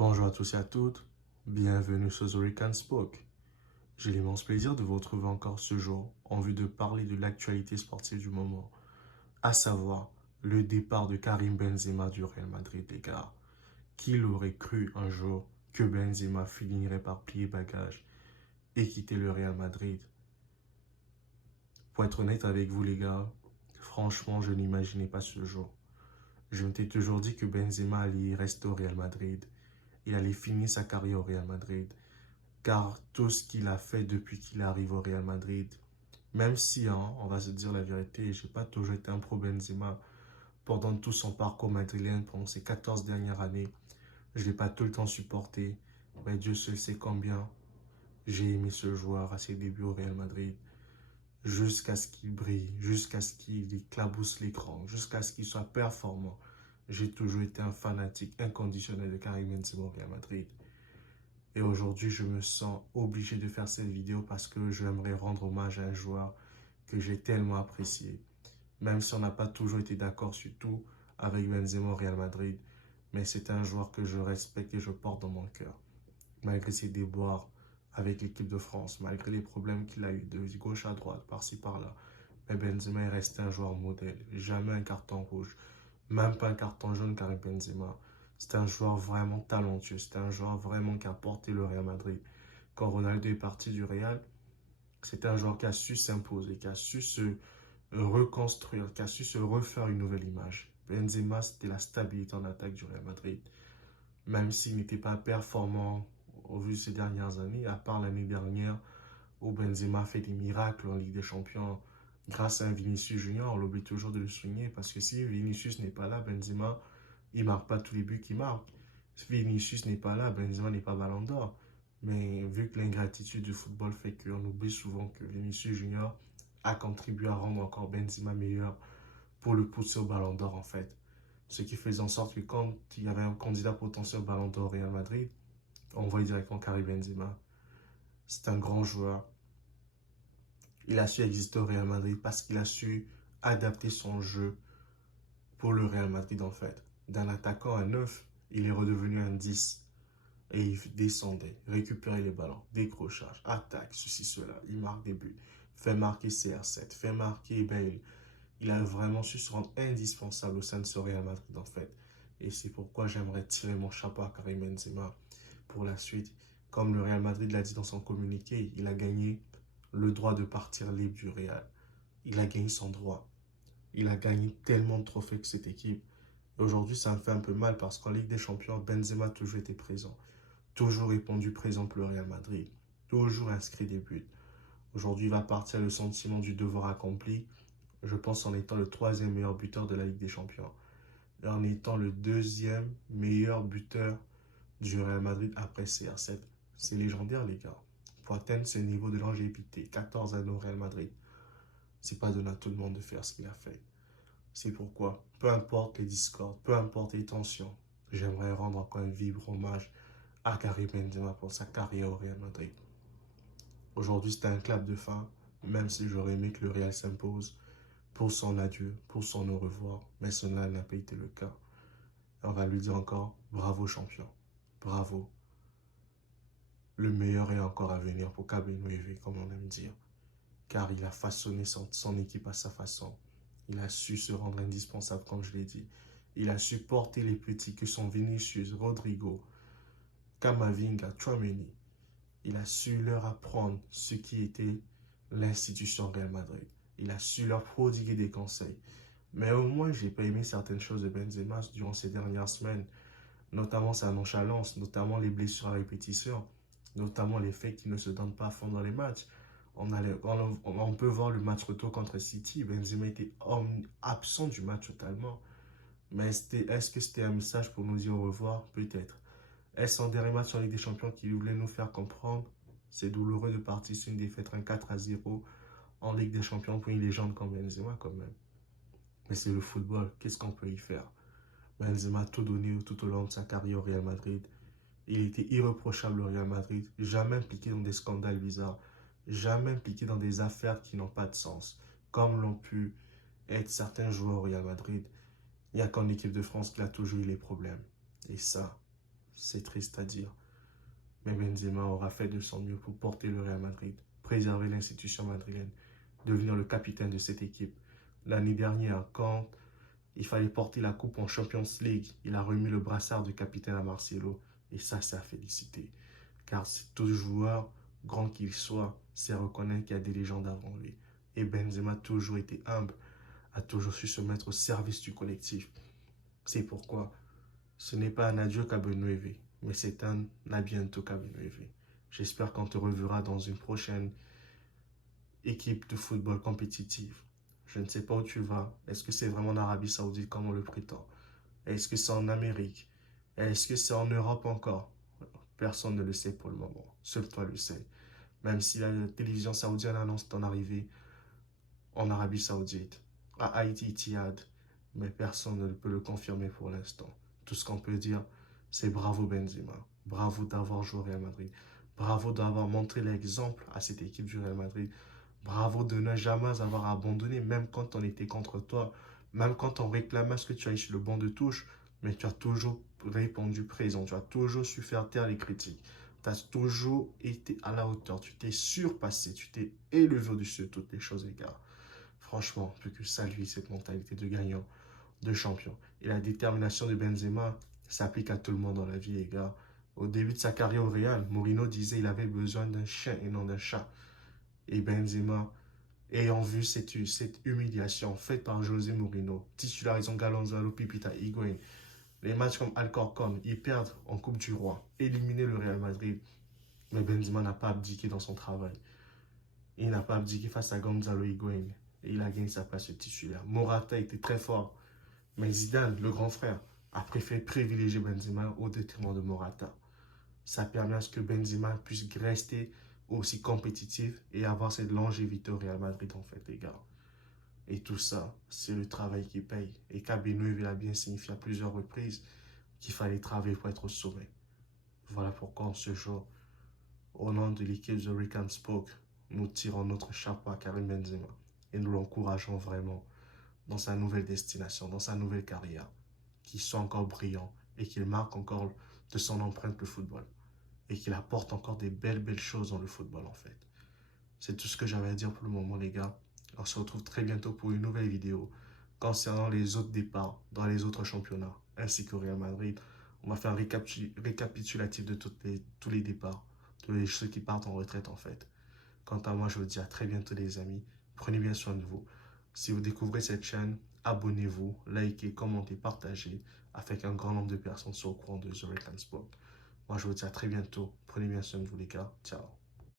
Bonjour à tous et à toutes, bienvenue sur The Rick and Spoke. J'ai l'immense plaisir de vous retrouver encore ce jour en vue de parler de l'actualité sportive du moment, à savoir le départ de Karim Benzema du Real Madrid, les gars. Qui l'aurait cru un jour que Benzema finirait par plier bagage et quitter le Real Madrid? Pour être honnête avec vous, les gars, franchement, je n'imaginais pas ce jour. Je m'étais toujours dit que Benzema allait rester au Real Madrid. Il allait finir sa carrière au Real Madrid. Car tout ce qu'il a fait depuis qu'il arrive au Real Madrid, même si, on va se dire la vérité, je n'ai pas toujours été un pro Benzema pendant tout son parcours madrilène, pendant ces 14 dernières années, je ne l'ai pas tout le temps supporté, mais Dieu seul sait combien j'ai aimé ce joueur à ses débuts au Real Madrid, jusqu'à ce qu'il brille, jusqu'à ce qu'il éclabousse l'écran, jusqu'à ce qu'il soit performant. J'ai toujours été un fanatique inconditionnel de Karim Benzema au Real Madrid. Et aujourd'hui, je me sens obligé de faire cette vidéo parce que j'aimerais rendre hommage à un joueur que j'ai tellement apprécié. Même si on n'a pas toujours été d'accord sur tout avec Benzema au Real Madrid, mais c'est un joueur que je respecte et je porte dans mon cœur. Malgré ses déboires avec l'équipe de France, malgré les problèmes qu'il a eu de gauche à droite, par-ci par-là, mais Benzema est resté un joueur modèle. Jamais un carton rouge, même pas un carton jaune car Benzema. C'est un joueur vraiment talentueux. C'est un joueur vraiment qui a porté le Real Madrid. Quand Ronaldo est parti du Real, c'est un joueur qui a su s'imposer, qui a su se reconstruire, qui a su se refaire une nouvelle image. Benzema, c'était la stabilité en attaque du Real Madrid. Même s'il n'était pas performant au vu de ces dernières années, à part l'année dernière où Benzema fait des miracles en Ligue des Champions grâce à un Vinicius Junior, on l'oublie toujours de le souligner parce que si Vinicius n'est pas là, Benzema, il ne marque pas tous les buts qu'il marque. Si Vinicius n'est pas là, Benzema n'est pas Ballon d'Or. Mais vu que l'ingratitude du football fait qu'on oublie souvent que Vinicius Junior a contribué à rendre encore Benzema meilleur pour le pousser au Ballon d'Or en fait. Ce qui faisait en sorte que quand il y avait un candidat potentiel au Ballon d'Or au Real Madrid, on voyait directement Karim Benzema. C'est un grand joueur. Il a su exister au Real Madrid parce qu'il a su adapter son jeu pour le Real Madrid en fait. D'un attaquant à 9, il est redevenu un 10. Et il descendait, récupérait les ballons, décrochage, attaque, ceci, cela. Il marque des buts, fait marquer CR7, fait marquer Bale. Il a vraiment su se rendre indispensable au sein de ce Real Madrid en fait. Et c'est pourquoi j'aimerais tirer mon chapeau à Karim Benzema pour la suite. Comme le Real Madrid l'a dit dans son communiqué, il a gagné le droit de partir libre du Real. Il a gagné son droit. Il a gagné tellement de trophées que cette équipe. Aujourd'hui, ça me fait un peu mal parce qu'en Ligue des Champions, Benzema a toujours été présent. Toujours répondu présent pour le Real Madrid. Toujours inscrit des buts. Aujourd'hui, il va partir le sentiment du devoir accompli. Je pense en étant le troisième meilleur buteur de la Ligue des Champions. Et en étant le deuxième meilleur buteur du Real Madrid après CR7. C'est légendaire, les gars. Pour atteindre ce niveau de longévité, 14 années au Real Madrid, c'est pas donné à tout le monde de faire ce qu'il a fait. C'est pourquoi, peu importe les discordes, peu importe les tensions, j'aimerais rendre encore un vibrant hommage à Karim Benzema pour sa carrière au Real Madrid. Aujourd'hui, c'est un clap de fin, même si j'aurais aimé que le Real s'impose pour son adieu, pour son au revoir, mais cela n'a pas été le cas. On va lui dire encore, bravo champion, bravo. Le meilleur est encore à venir pour KB9, comme on aime dire, car il a façonné son équipe à sa façon. Il a su se rendre indispensable, comme je l'ai dit. Il a su porter les petits que sont Vinicius, Rodrigo, Camavinga, Tchouaméni. Il a su leur apprendre ce qui était l'institution Real Madrid. Il a su leur prodiguer des conseils. Mais au moins, j'ai pas aimé certaines choses de Benzema durant ces dernières semaines, notamment sa nonchalance, notamment les blessures à répétition, notamment les faits qu'il ne se donne pas à fond dans les matchs. On peut voir le match retour contre City. Benzema était absent du match totalement. Mais est-ce que c'était un message pour nous dire au revoir? Peut-être. Est-ce son dernier match en Ligue des Champions qui voulait nous faire comprendre? C'est douloureux de partir sur une défaite 1-4-0 en Ligue des Champions pour une légende comme Benzema quand même. Mais c'est le football, qu'est-ce qu'on peut y faire? Benzema a tout donné tout au long de sa carrière au Real Madrid. Il était irréprochable au Real Madrid, jamais impliqué dans des scandales bizarres, jamais impliqué dans des affaires qui n'ont pas de sens, comme l'ont pu être certains joueurs au Real Madrid. Il n'y a qu'en équipe de France qu'il a toujours eu les problèmes. Et ça c'est triste à dire. Mais Benzema aura fait de son mieux pour porter le Real Madrid, préserver l'institution madrilène, devenir le capitaine de cette équipe. L'année dernière, quand il fallait porter la coupe en Champions League, il a remis le brassard de capitaine à Marcelo. Et ça, c'est à féliciter. Car tout joueur, grand qu'il soit, sait reconnaître qu'il y a des légendes avant lui. Et Benzema a toujours été humble, a toujours su se mettre au service du collectif. C'est pourquoi ce n'est pas un adieu Cabo Nueve, mais c'est un à bientôt Cabo Nueve. J'espère qu'on te reverra dans une prochaine équipe de football compétitive. Je ne sais pas où tu vas. Est-ce que c'est vraiment en Arabie Saoudite comme on le prétend? Est-ce que c'est en Amérique? Est-ce que c'est en Europe encore? Personne ne le sait pour le moment. Seul toi le sais. Même si la télévision saoudienne annonce ton arrivée en Arabie Saoudite, à Haïti Etihad, mais personne ne peut le confirmer pour l'instant. Tout ce qu'on peut dire, c'est bravo Benzema. Bravo d'avoir joué au Real Madrid. Bravo d'avoir montré l'exemple à cette équipe du Real Madrid. Bravo de ne jamais avoir abandonné, même quand on était contre toi, même quand on réclamait ce que tu ailles sur le banc de touche, mais tu as toujours répondu présent, tu as toujours su faire taire les critiques, tu as toujours été à la hauteur, tu t'es surpassé, tu t'es élevé au-dessus de toutes les choses, les gars. Franchement, plus que saluer cette mentalité de gagnant, de champion. Et la détermination de Benzema s'applique à tout le monde dans la vie, les gars. Au début de sa carrière au Real, Mourinho disait qu'il avait besoin d'un chien et non d'un chat. Et Benzema, ayant vu cette humiliation faite par José Mourinho, titularisant Gonzalo Pipita Higuaín, les matchs comme Alcorcón, ils perdent en Coupe du Roi, éliminer le Real Madrid. Mais Benzema n'a pas abdiqué dans son travail. Il n'a pas abdiqué face à Gonzalo Higuaín. Et il a gagné sa place de titulaire. Morata était très fort. Mais Zidane, le grand frère, a préféré privilégier Benzema au détriment de Morata. Ça permet à ce que Benzema puisse rester aussi compétitif et avoir cette longévité au Real Madrid, en fait, les gars. Et tout ça, c'est le travail qui paye. Et Cabinoué a bien signifié à plusieurs reprises qu'il fallait travailler pour être au sommet. Voilà pourquoi en ce jour, au nom de l'équipe The Rick and Spoke, nous tirons notre chapeau à Karim Benzema et nous l'encourageons vraiment dans sa nouvelle destination, dans sa nouvelle carrière, qu'il soit encore brillant et qu'il marque encore de son empreinte le football et qu'il apporte encore des belles choses dans le football en fait. C'est tout ce que j'avais à dire pour le moment les gars. On se retrouve très bientôt pour une nouvelle vidéo concernant les autres départs dans les autres championnats ainsi qu'au Real Madrid. On va faire un récapitulatif de tous les départs, de ceux qui partent en retraite en fait. Quant à moi, je vous dis à très bientôt les amis. Prenez bien soin de vous. Si vous découvrez cette chaîne, abonnez-vous, likez, commentez, partagez afin qu'un grand nombre de personnes soient au courant de The Rick and Spoke. Moi, je vous dis à très bientôt. Prenez bien soin de vous les gars. Ciao.